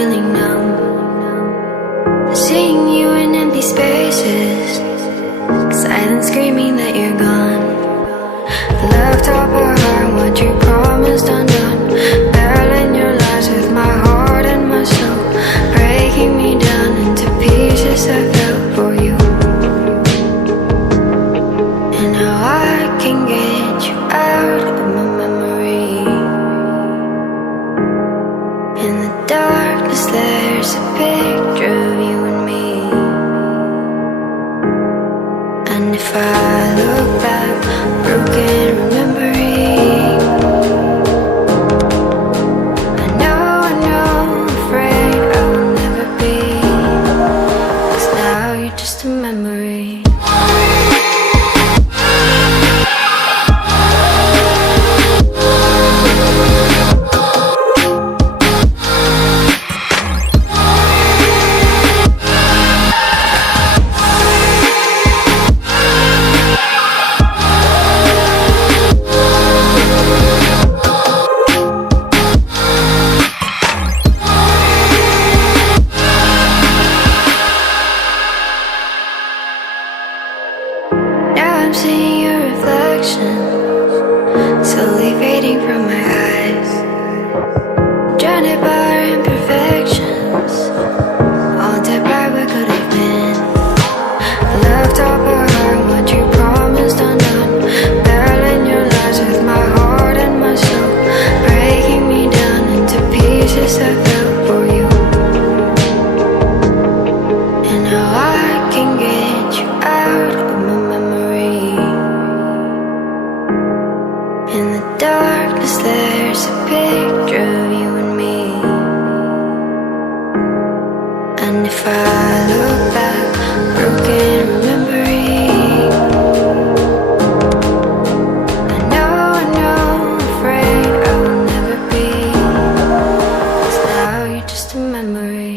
feeling numb, seeing you in empty spaces, silence screaming that you're gone. Left up our heart, what you promised undone, battling your lies with my heart and my soul, breaking me down into pieces I fell for you. And now I can get you out of my memory. In the darkness there's a picture of you and me. And if I look back, broken remembering, I know, afraid I will never be, 'cause now you're just a memory. I'm seeing your reflection, slowly fading from my eyes, drowned by our imperfections, haunted by what could have been. Left up our heart, what you promised undone, battling your lies with my heart and my soul, breaking me down into pieces I fell for you. And now I can get you out of my memory. In the darkness there's a picture of you and me. And if I look back, broken remembering, I know, afraid I will never be, 'cause now you're just a memory.